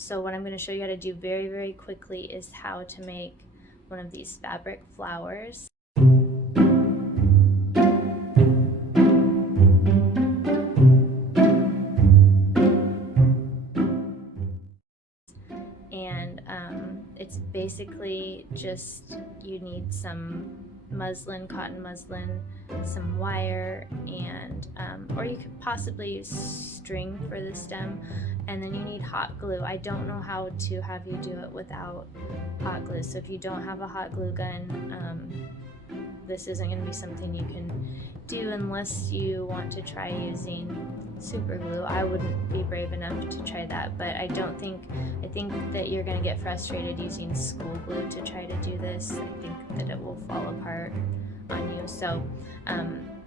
So what I'm going to show you how to do very, very quickly is how to make one of these fabric flowers. And it's basically just, you need some muslin, cotton muslin, some wire, and or you could possibly use string for the stem, and then you need hot glue. I don't know how to have you do it without hot glue, so if you don't have a hot glue gun, this isn't going to be something you can do unless you want to try using super glue. I wouldn't be brave enough to try that, but I think that you're going to get frustrated using school glue to try to do this. I think that it will fall apart on you. So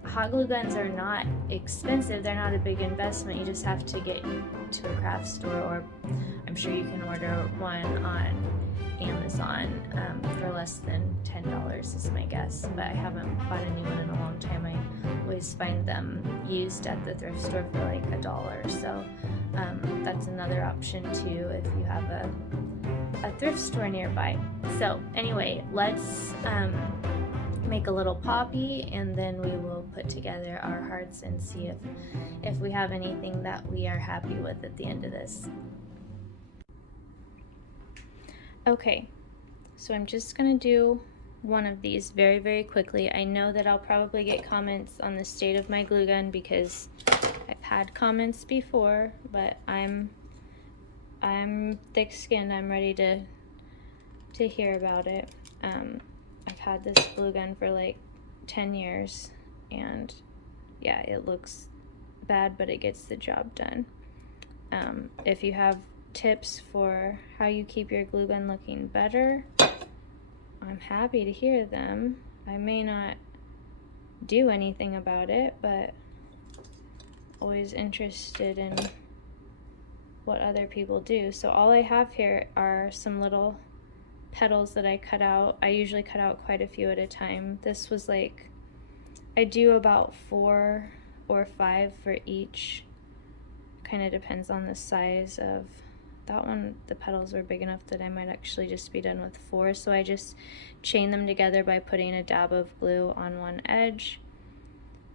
hot glue guns are not expensive. They're not a big investment. You just have to get to a craft store, or I'm sure you can order one on Amazon for less than $10 is my guess, but I haven't bought a new one in a long time. I always find them used at the thrift store for like $1, so that's another option too if you have a thrift store nearby. So anyway, let's make a little poppy, and then we will put together our hearts and see if we have anything that we are happy with at the end of this. Okay, so I'm just gonna do one of these very, very quickly. I know that I'll probably get comments on the state of my glue gun because I've had comments before, but I'm thick-skinned. I'm ready to hear about it. I've had this glue gun for like 10 years, and yeah, it looks bad, but it gets the job done. If you have tips for how you keep your glue gun looking better, I'm happy to hear them. I may not do anything about it, but always interested in what other people do. So all I have here are some little petals that I cut out. I usually cut out quite a few at a time. This was like, I do about 4 or 5 for each. Kind of depends on the size of that one. The petals were big enough that I might actually just be done with 4, so I just chain them together by putting a dab of glue on one edge,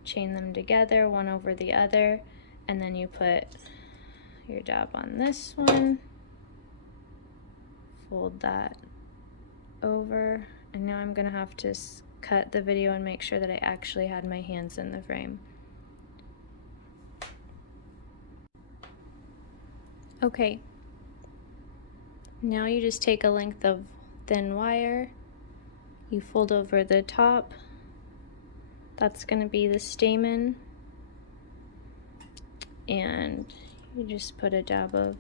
chain them together one over the other, and then you put your dab on this one, fold that over, and now I'm gonna have to cut the video and make sure that I actually had my hands in the frame. Okay, now you just take a length of thin wire, you fold over the top, that's going to be the stamen, and you just put a dab of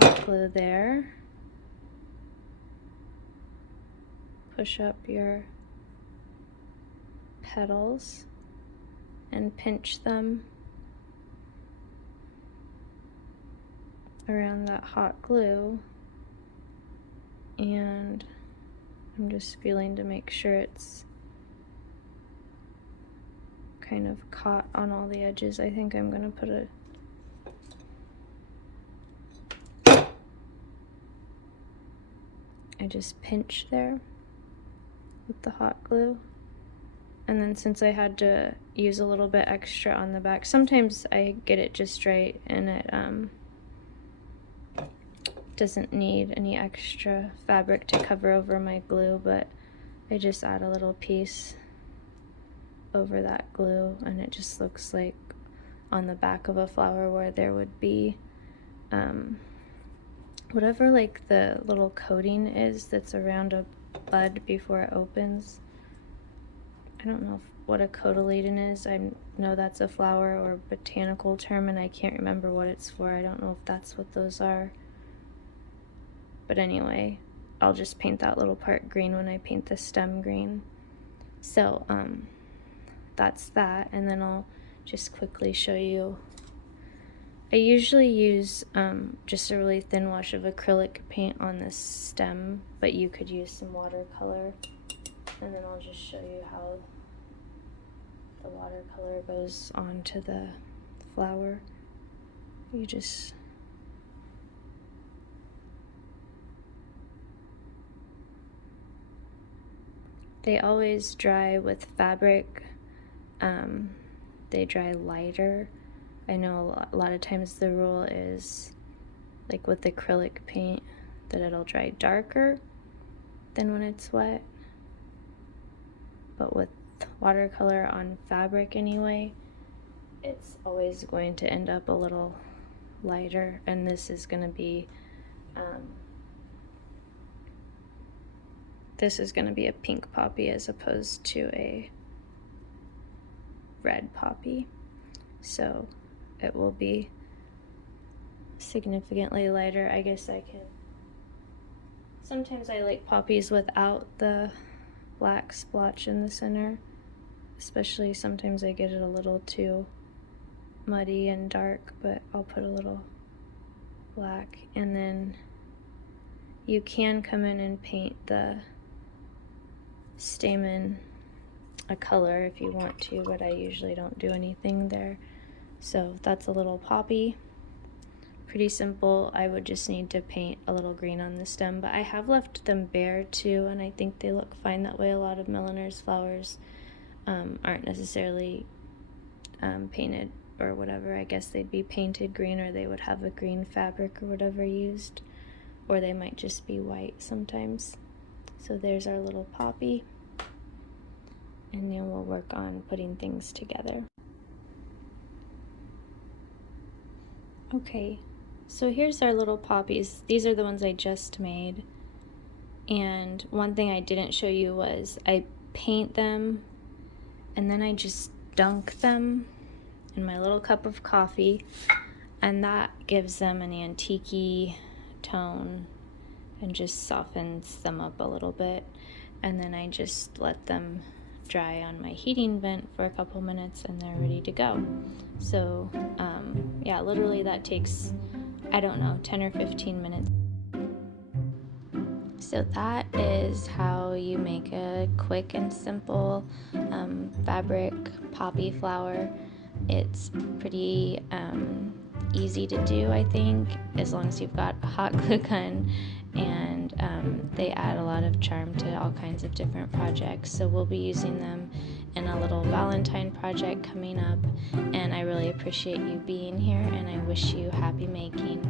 hot glue there, push up your petals and pinch them around that hot glue, and I'm just feeling to make sure it's kind of caught on all the edges. I think I'm gonna put I just pinch there with the hot glue, and then since I had to use a little bit extra on the back, sometimes I get it just right and it doesn't need any extra fabric to cover over my glue, but I just add a little piece over that glue, and it just looks like on the back of a flower where there would be whatever like the little coating is that's around a bud before it opens. I don't know what a cotyledon is. I know that's a flower or botanical term, and I can't remember what it's for. I don't know if that's what those are. But anyway, I'll just paint that little part green when I paint the stem green. So that's that, and then I'll just quickly show you. I usually use just a really thin wash of acrylic paint on this stem, but you could use some watercolor, and then I'll just show you how the watercolor goes onto the flower. You just They always dry with fabric. They dry lighter. I know a lot of times the rule is, like with acrylic paint, that it'll dry darker than when it's wet. But with watercolor on fabric anyway, it's always going to end up a little lighter, and this is going to be a pink poppy as opposed to a red poppy, so it will be significantly lighter. I guess I can, sometimes I like poppies without the black splotch in the center, especially sometimes I get it a little too muddy and dark, but I'll put a little black. And then you can come in and paint the stamen a color if you want to, but I usually don't do anything there. So that's a little poppy. Pretty simple. I would just need to paint a little green on the stem, but I have left them bare too, and I think they look fine that way. A lot of milliners flowers aren't necessarily painted or whatever. I guess they'd be painted green, or they would have a green fabric or whatever used, or they might just be white sometimes. So there's our little poppy, and then we'll work on putting things together. Okay, so here's our little poppies. These are the ones I just made, and one thing I didn't show you was I paint them and then I just dunk them in my little cup of coffee, and that gives them an antique-y tone and just softens them up a little bit. And then I just let them dry on my heating vent for a couple minutes and they're ready to go. So yeah, literally that takes, I don't know, 10 or 15 minutes. So that is how you make a quick and simple fabric poppy flower. It's pretty easy to do, I think, as long as you've got a hot glue gun, and they add a lot of charm to all kinds of different projects. So we'll be using them in a little Valentine project coming up, and I really appreciate you being here, and I wish you happy making.